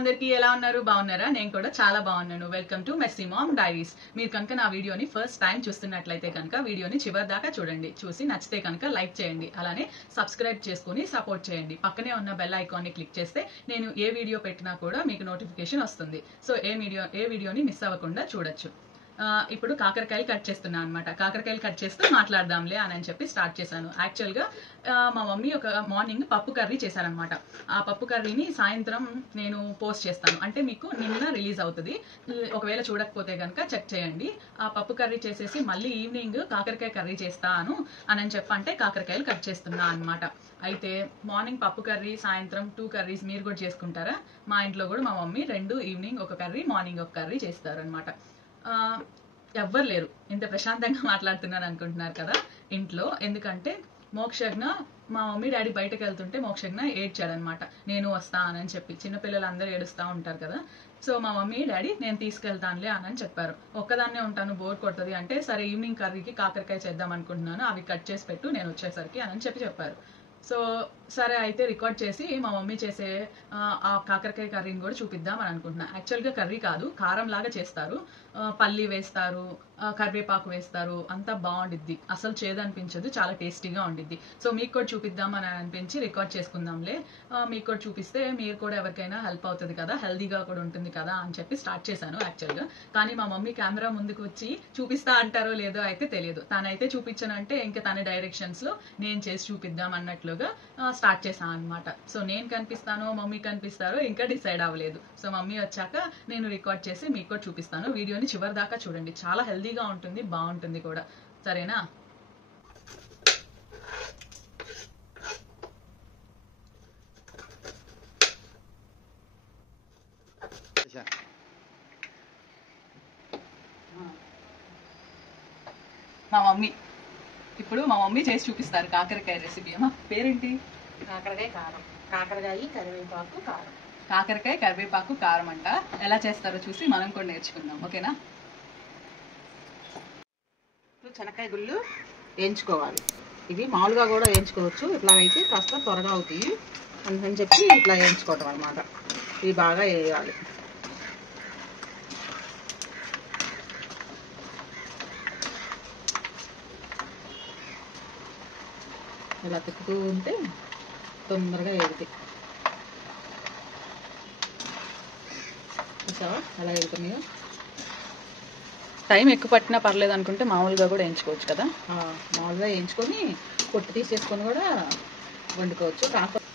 అందరికీ ఎలా ఉన్నారు? బాగున్నారా? నేను కూడా చాలా బాగున్నాను. Welcome to Messy Mom Diaries. మీరు కనుక నా వీడియోని ఫస్ట్ టైం చూస్తున్నట్లయితే కనుక వీడియోని చివరి దాకా చూడండి. చూసి నచ్చితే కనుక లైక్ చేయండి. అలానే సబ్స్క్రైబ్ చేసుకుని సపోర్ట్ చేయండి. పక్కనే ఉన్న బెల్ ఐకాన్ని క్లిక్ చేస్తే నేను ఏ వీడియో పెట్టినా కూడా మీకు నోటిఫికేషన్ వస్తుంది. సో ఏ వీడియోని మిస్ అవ్వకుండా చూడొచ్చు. ఇప్పుడు కాకరకాయలు కట్ చేస్తున్నా అనమాట. కాకరకాయలు కట్ చేస్తూ మాట్లాడదాంలే అని చెప్పి స్టార్ట్ చేశాను. యాక్చువల్గా మా మమ్మీ ఒక మార్నింగ్ పప్పు కర్రీ చేశారనమాట. ఆ పప్పు కర్రీని సాయంత్రం నేను పోస్ట్ చేస్తాను, అంటే మీకు నిన్న రిలీజ్ అవుతుంది. ఒకవేళ చూడకపోతే కనుక చెక్ చేయండి. ఆ పప్పు కర్రీ చేసేసి మళ్ళీ ఈవినింగ్ కాకరకాయ కర్రీ చేస్తాను అని చెప్పంటే కాకరకాయలు కట్ చేస్తున్నా అనమాట. అయితే మార్నింగ్ పప్పు కర్రీ, సాయంత్రం 2 కర్రీస్ మీరు కూడా చేసుకుంటారా? మా ఇంట్లో కూడా మా మమ్మీ 2 ఈవినింగ్ ఒక కర్రీ, మార్నింగ్ ఒక కర్రీ చేస్తారు అనమాట. ఎవ్వరు లేరు, ఇంత ప్రశాంతంగా మాట్లాడుతున్నాను అనుకుంటున్నారు కదా ఇంట్లో. ఎందుకంటే మోక్షజ్ఞ, మా మమ్మీ డాడీ బయటకు వెళ్తుంటే మోక్షజ్ఞ ఏడ్చాడనమాట, నేను వస్తానని చెప్పి. చిన్నపిల్లలందరూ ఏడుస్తూ ఉంటారు కదా. సో మా మమ్మీ డాడీ నేను తీసుకెళ్తానులే అని చెప్పారు. ఒక్కదాన్నే ఉంటాను, బోర్ కొడుతుంది అంటే, సరే ఈవినింగ్ కర్రీకి కాకరకాయ చేద్దాం అనుకుంటున్నాను, అవి కట్ చేసి పెట్టు నేను వచ్చేసరికి అని చెప్పారు. సో సరే అయితే రికార్డ్ చేసి మా మమ్మీ చేసే ఆ కాకరకాయ కర్రీని కూడా చూపిద్దాం అని అనుకుంటున్నా. యాక్చువల్గా కర్రీ కాదు, కారం లాగా చేస్తారు. పల్లి వేస్తారు, కరివేపాకు వేస్తారు, అంతా బాగుండిద్ది. అసలు చేదనిపించదు, చాలా టేస్టీగా ఉండిద్ది. సో మీకు కూడా చూపిద్దాం అని అనిపించి రికార్డ్ చేసుకుందాంలే, మీకు కూడా చూపిస్తే మీరు కూడా ఎవరికైనా హెల్ప్ అవుతుంది కదా, హెల్దీగా కూడా ఉంటుంది కదా అని చెప్పి స్టార్ట్ చేశాను యాక్చువల్గా. కానీ మా మమ్మీ కెమెరా ముందుకు వచ్చి చూపిస్తా అంటారో లేదో అయితే తెలియదు. తనైతే చూపించానంటే ఇంకా తన డైరెక్షన్స్లో నేను చేసి చూపిద్దాం అన్నట్లుగా స్టార్ట్ చేశాను అనమాట. సో నేను కనిపిస్తానో మమ్మీ కనిపిస్తారో ఇంకా డిసైడ్ అవ్వలేదు. సో మమ్మీ వచ్చాక నేను రికార్డ్ చేసి మీకు కూడా చూపిస్తాను. వీడియోని చివరి దాకా చూడండి, చాలా హెల్దీగా ఉంటుంది, బాగుంటుంది కూడా. సరేనా? ఇప్పుడు మా మమ్మీ చేసి చూపిస్తారు కాకరకాయ రెసిపీ. అమ్మా పేరేంటి? కాకరకాయ కారం. కాకరకాయ కరివేపాకు కారం. కాకరకాయ కరివేపాకు కారం అంట. ఎలా చేస్తారో చూసి మనం కూడా నేర్చుకుందాం, ఓకేనా? శనక్కాయ గుళ్ళు వేయించుకోవాలి. ఇవి మామూలుగా కూడా వేయించుకోవచ్చు, ఇట్లా అయితే కాస్త త్వరగా అవుతాయి అని చెప్పి ఇట్లా వేయించుకోవటం అనమాట. ఇవి బాగా వేయాలి. ఇలా తిప్పుతూ ఉంటే తొందరగా వేగుతాయి. చూసావా ఎలా వేగుతున్నాయో? టైం ఎక్కువ పట్టినా పర్లేదు అనుకుంటే మామూలుగా కూడా వేయించుకోవచ్చు కదా. మామూలుగా వేయించుకొని పొట్టు తీసేసుకొని కూడా వండుకోవచ్చు. కాకపోతే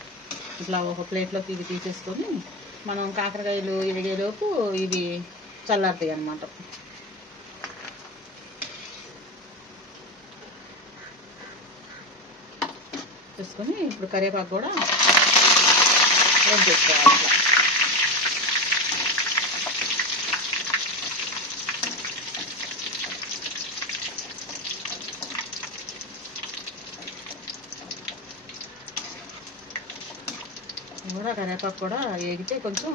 ఇట్లా ఒక ప్లేట్లోకి ఇవి తీసేసుకొని మనం కాకరకాయలు వేగేలోపు ఇవి చల్లారుతాయి అన్నమాట. చేసుకొని ఇప్పుడు కరివేపాకు కూడా వేయించేసుకోవాలి. కూడా కరివేపాకు కూడా వేగితే కొంచెం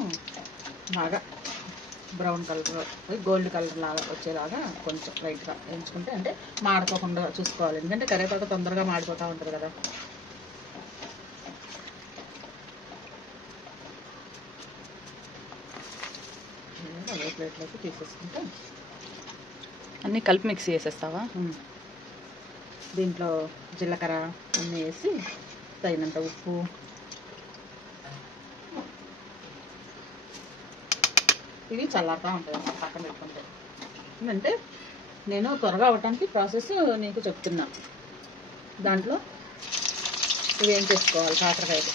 బాగా బ్రౌన్ కలర్, గోల్డ్ కలర్ లాగా వచ్చేలాగా కొంచెం లైట్గా వేయించుకుంటే, అంటే మాడిపోకుండా చూసుకోవాలి. ఎందుకంటే కరివేపాకు తొందరగా మాడిపోతూ ఉంటుంది కదా. అదే ప్లేట్లోకి తీసేసుకుంటే అన్నీ కలిపి మిక్సీ చేసేస్తావా? దీంట్లో జీలకర్ర అన్నీ వేసి తగినంత ఉప్పు, ఇవి చల్లారుతూ ఉంటాయి పక్కన పెట్టుకుంటే. ఎందుకంటే నేను త్వరగా అవ్వటానికి ప్రాసెస్ నీకు చెప్తున్నా. దాంట్లో ఇవి ఏం చేసుకోవాలి, కాకరకాయలు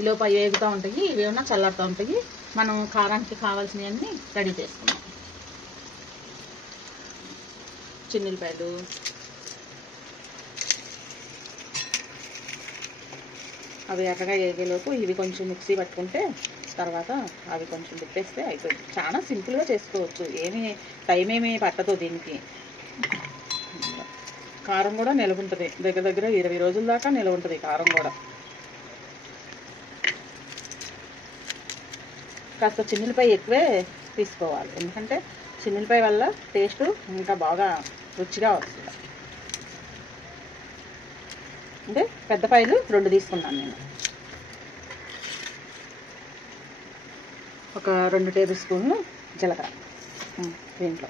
ఈలోపు అవి వేగుతూ ఉంటాయి, ఇవేమన్నా చల్లారుతూ ఉంటాయి. మనం కారానికి కావాల్సినవన్నీ రెడీ చేసుకున్నాం. చిన్నులపాయలు, అవి ఎర్రగా వేగేలోపు ఇవి కొంచెం మిక్సీ పట్టుకుంటే తర్వాత అవి కొంచెం పెట్టేస్తే అయిపోయింది. చాలా సింపుల్గా చేసుకోవచ్చు, టైం ఏమీ పట్టదు దీనికి. కారం కూడా నిలవ ఉంటుంది, దగ్గర 20 రోజుల దాకా నిలవ ఉంటుంది కారం కూడా. కాస్త చిన్నులపాయ ఎక్కువే తీసుకోవాలి, ఎందుకంటే చిన్నులపాయ వల్ల టేస్ట్ ఇంకా బాగా రుచిగా వస్తుంది. అంటే పెద్ద పాయలు 2 తీసుకున్నాను నేను. ఒక 2 టేబుల్ స్పూన్లు జీలకర్ర దీంట్లో.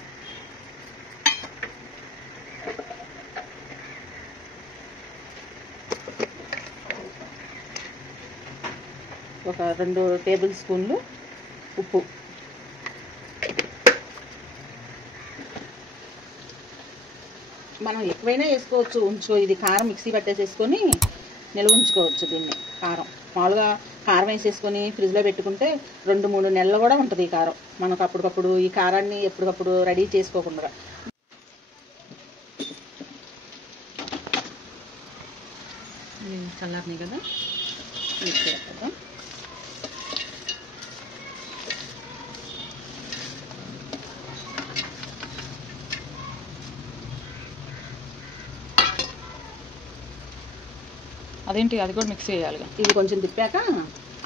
ఒక 2 టేబుల్ స్పూన్లు ఉప్పు. మనం ఎక్కువైనా వేసుకోవచ్చు. ఇది కారం మిక్సీ పట్టేసేసుకొని నిల్వ ఉంచుకోవచ్చు. దీన్ని కారం మామూలుగా కారం వేసేసుకొని ఫ్రిడ్జ్లో పెట్టుకుంటే 2-3 నెలలు కూడా ఉంటుంది ఈ కారం. మనకు అప్పటికప్పుడు ఈ కారాన్ని ఎప్పటికప్పుడు రెడీ చేసుకోకుండా. చల్లారినాయి కదా, మిక్సీ పెట్టేద్దాం. అదేంటి, అది కూడా మిక్స్ చేయాలిగా? ఇది కొంచెం తిప్పాక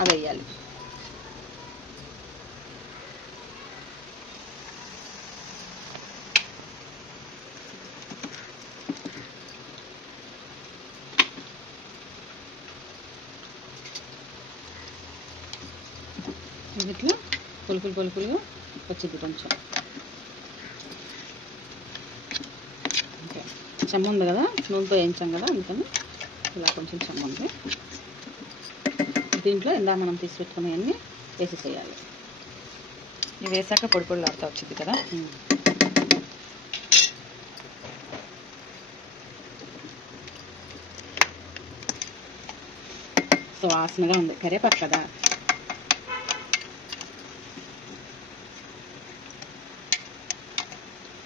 అది వేయాలి. ఇట్లా పులుపులుగా వచ్చింది కొంచెం. ఓకే, చెమ్మ ఉంది కదా, నూనెతో వేయించాం కదా, అందుకని ఇలా కొంచెం చెమ్మ ఉంది. దీంట్లో ఇందా మనం తీసి పెట్టుకునేవన్నీ వేసేసేయాలి. ఇవి వేసాక పొడి పొడి ఆడుతూ వచ్చింది కదా. సో వాసనగా ఉంది, కరివేపాకు కదా.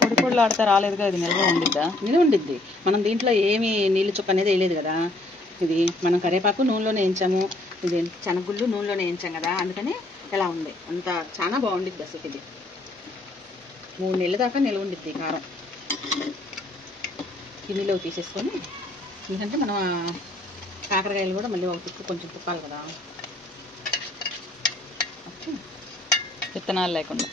పొడి పొడిలు ఆడితే రాలేదుగా, ఇది నిల్వ ఉండిద్దా? నిల్వ ఉండిద్ది. మనం దీంట్లో ఏమి నీళ్ళు చుక్క అనేది వేయలేదు కదా. ఇది మనం కరివేపాకు నూనెలోనే వేయించాము, ఇది శనగుళ్ళు నూనెలోనే వేయించాం కదా, అందుకని ఎలా ఉంది. అంత చాలా బాగుండిద్ది అసలు. ఇది 3 నెలల దాకా నిల్వ ఉండిద్ది కారం. గిన్నెలో తీసేసుకొని, ఎందుకంటే మనం కాకరకాయలు కూడా మళ్ళీ ఒక తిక్కు కొంచెం తిప్పాలి కదా. విత్తనాలు లేకుండా.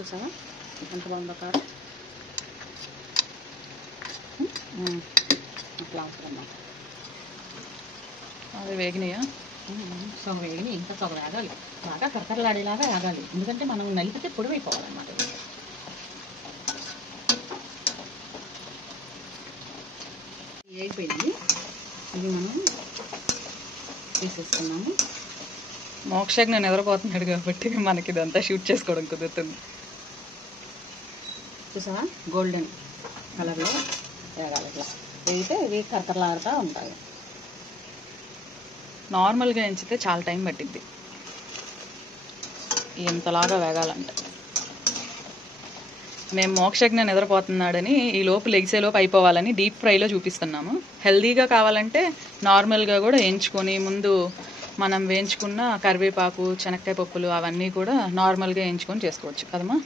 చూసావా ఎంత బాగుందో కారం. అట్లా అవసరం అన్నమాట. అవి వేగినాయా? సగం వేగినాయి, ఇంకా సగం ఆగాలి. బాగా కరకరలాడేలాగా ఆగాలి, ఎందుకంటే మనం నలిపితే పొడి అయిపోవాలన్నమాట. వేగిపోయింది, ఇది మనం తీసేస్తున్నాము. మోక్షకి నేను నిద్రపోతున్నాడు కాబట్టి మనకి ఇదంతా షూట్ చేసుకోవడం కుదురుతుంది. చూసావా గోల్డెన్ కలర్లో వేగాలి. ఇట్లా వేగితే ఇవి కరకరలాడుతూ ఉంటాయి. నార్మల్గా ఎంచితే చాలా టైం పట్టిద్ది ఇంతలాగా వేగాలంటే. మేము మోక్షజ్ఞ నిద్రపోతున్నాడని ఈ లోపు లెగిసే లోపు అయిపోవాలని డీప్ ఫ్రైలో చూపిస్తున్నాము. హెల్దీగా కావాలంటే నార్మల్గా కూడా వేయించుకొని, ముందు మనం వేయించుకున్న కరివేపాకు, శనక్కాయ పప్పులు అవన్నీ కూడా నార్మల్గా వేయించుకొని చేసుకోవచ్చు కదమ్మా.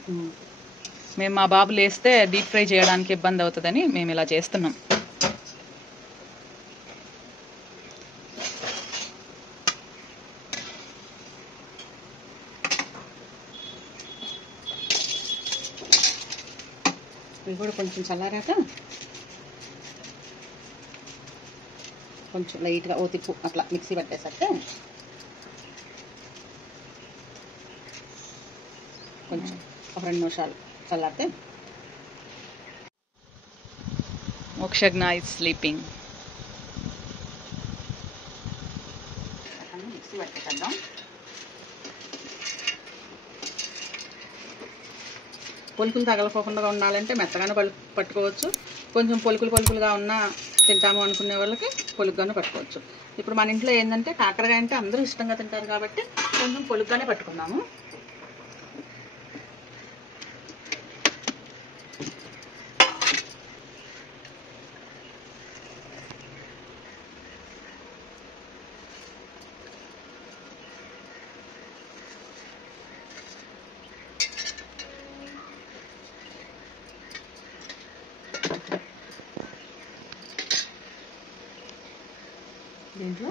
మేము మా బాబు లేస్తే డీప్ ఫ్రై చేయడానికి ఇబ్బంది అవుతుందని మేము ఇలా చేస్తున్నాం. ఇవి కూడా కొంచెం చల్లారాక కొంచెం లైట్గా ఓ తిప్పు అట్లా మిక్సీ పట్టేసరికి కొంచెం ఒక 2 నిమిషాలు చల్లారితే. Mokshagna is sleeping. మిక్సీ పట్టేద్దాం. పొలుకులు తగలకోకుండా ఉండాలంటే మెత్తగానే పట్టుకోవచ్చు. కొంచెం పొలుకులుగా ఉన్నా తింటాము అనుకునే వాళ్ళకి పొలుగ్గానే పట్టుకోవచ్చు. ఇప్పుడు మన ఇంట్లో ఏంటంటే కాకరకాయ అంటే అందరూ ఇష్టంగా తింటారు కాబట్టి కొంచెం పొలుగ్గానే పట్టుకున్నాము. దీంట్లో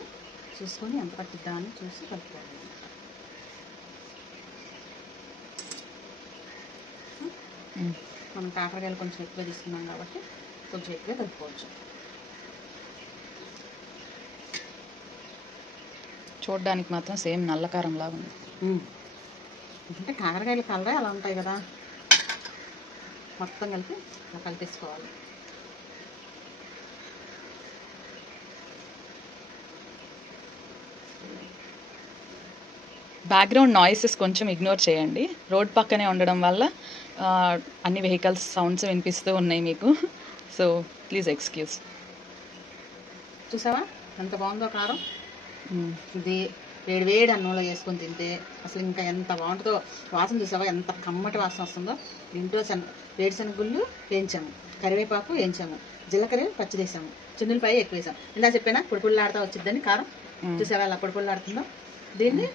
చూసుకొని ఎంత పట్టిద్దా అని చూసి కలుపుకోవాలి. మనం కాకరకాయలు కొంచెం ఎక్కువ తీసుకున్నాం కాబట్టి కొంచెం ఎక్కువ కలుపుకోవచ్చు. చూడడానికి మాత్రం సేమ్ నల్ల కారం లాగా ఉంది. అంటే కాకరకాయలు కలరే అలా ఉంటాయి కదా, మొత్తం కలిపి అలా కలిపేసుకోవాలి. బ్యాక్గ్రౌండ్ నాయిసెస్ కొంచెం ఇగ్నోర్ చేయండి. రోడ్ పక్కనే ఉండడం వల్ల అన్ని వెహికల్స్ సౌండ్స్ వినిపిస్తూ ఉన్నాయి మీకు. So please excuse. చూసావా ఎంత బాగుందో కారం. ఇది వేడి వేడి అన్నంలో వేసుకొని తింటే అసలు ఇంకా ఎంత బాగుంటుందో. వాసన చూసావా ఎంత కమ్మటి వాసన వస్తుందో. దీంట్లో వేడిశనగుళ్ళు వేయించాము, కరివేపాకు వేయించాము, జీలకర్ర పచ్చి వేసాము, చున్నులపాయ ఎక్కువ వేసాము. ఇందా చెప్పానా పొడిపుల్లాడుతూ వచ్చిద్దని కారం. చూసావా అలా పొడిపుల్లాడుతుందో. దీన్ని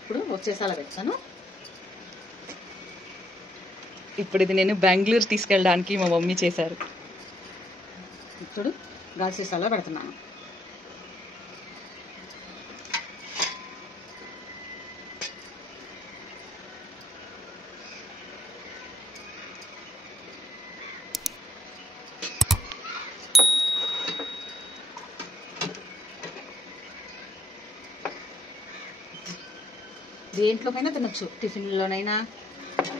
ఇప్పుడు వచ్చేసాలా పెట్టాను. ఇప్పుడు ఇది నేను బెంగళూరు తీసుకెళ్ళడానికి మా మమ్మీ చేశారు. ఇప్పుడు గాలి సీసాలో పెడుతున్నాను. దేంట్లోకైనా తినొచ్చు, టిఫిన్లోనైనా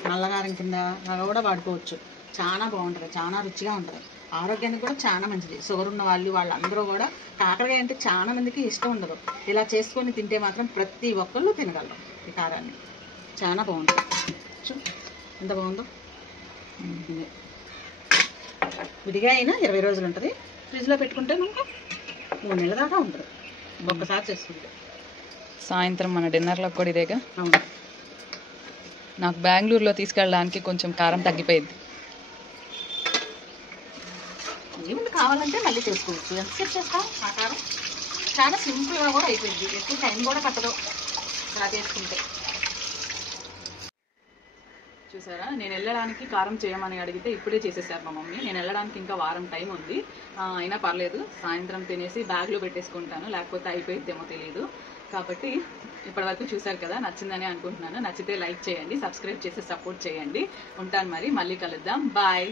నల్లగారం కింద అలా కూడా వాడుకోవచ్చు. చాలా బాగుంటుంది, చాలా రుచిగా ఉంటుంది, ఆరోగ్యానికి కూడా చాలా మంచిది. షుగర్ ఉన్న వాళ్ళందరూ కూడా కాకరకాయ అంటే చాలా మందికి ఇష్టం ఉండదు. ఇలా చేసుకొని తింటే మాత్రం ప్రతి ఒక్కళ్ళు తినగలరు ఈ కారాన్ని. చాలా బాగుంటుంది. ఎంత బాగుందో. విడిగా అయినా 20 రోజులు ఉంటుంది. ఫ్రిడ్జ్లో పెట్టుకుంటే మనకు 3 నెలల దాకా ఉంటుంది ఒక్కసారి చేసుకుంటే. సాయంత్రం మన డిన్నర్లో కూడా ఇదేగా. అవును. నాకు బెంగళూరులో తీసుకెళ్ళడానికి కొంచెం కారం తగ్గిపోయింది. ఏముంది, కావాలంటే మళ్ళీ చేసుకోవచ్చు. ఎంతసేపు చేస్తాం ఆ కారం. చాలా సింపుల్గా కూడా అయిపోయింది, ఎక్కువ టైం కూడా పట్టదు ఇలా చేసుకుంటే. చూసారా, నేను వెళ్ళడానికి కారం చేయమని అడిగితే ఇప్పుడే చేసేసారు మా మమ్మీ. నేను వెళ్ళడానికి ఇంకా వారం టైం ఉంది, అయినా పర్లేదు సాయంత్రం తినేసి బ్యాగ్లో పెట్టేసుకుంటాను, లేకపోతే అయిపోయిద్దేమో తెలియదు. కాబట్టి ఇప్పటివరకు చూసారు కదా, నచ్చిందని అనుకుంటున్నాను. నచ్చితే లైక్ చేయండి, సబ్స్క్రైబ్ చేసి సపోర్ట్ చేయండి. ఉంటాను మరి, మళ్ళీ కలుద్దాం. బాయ్.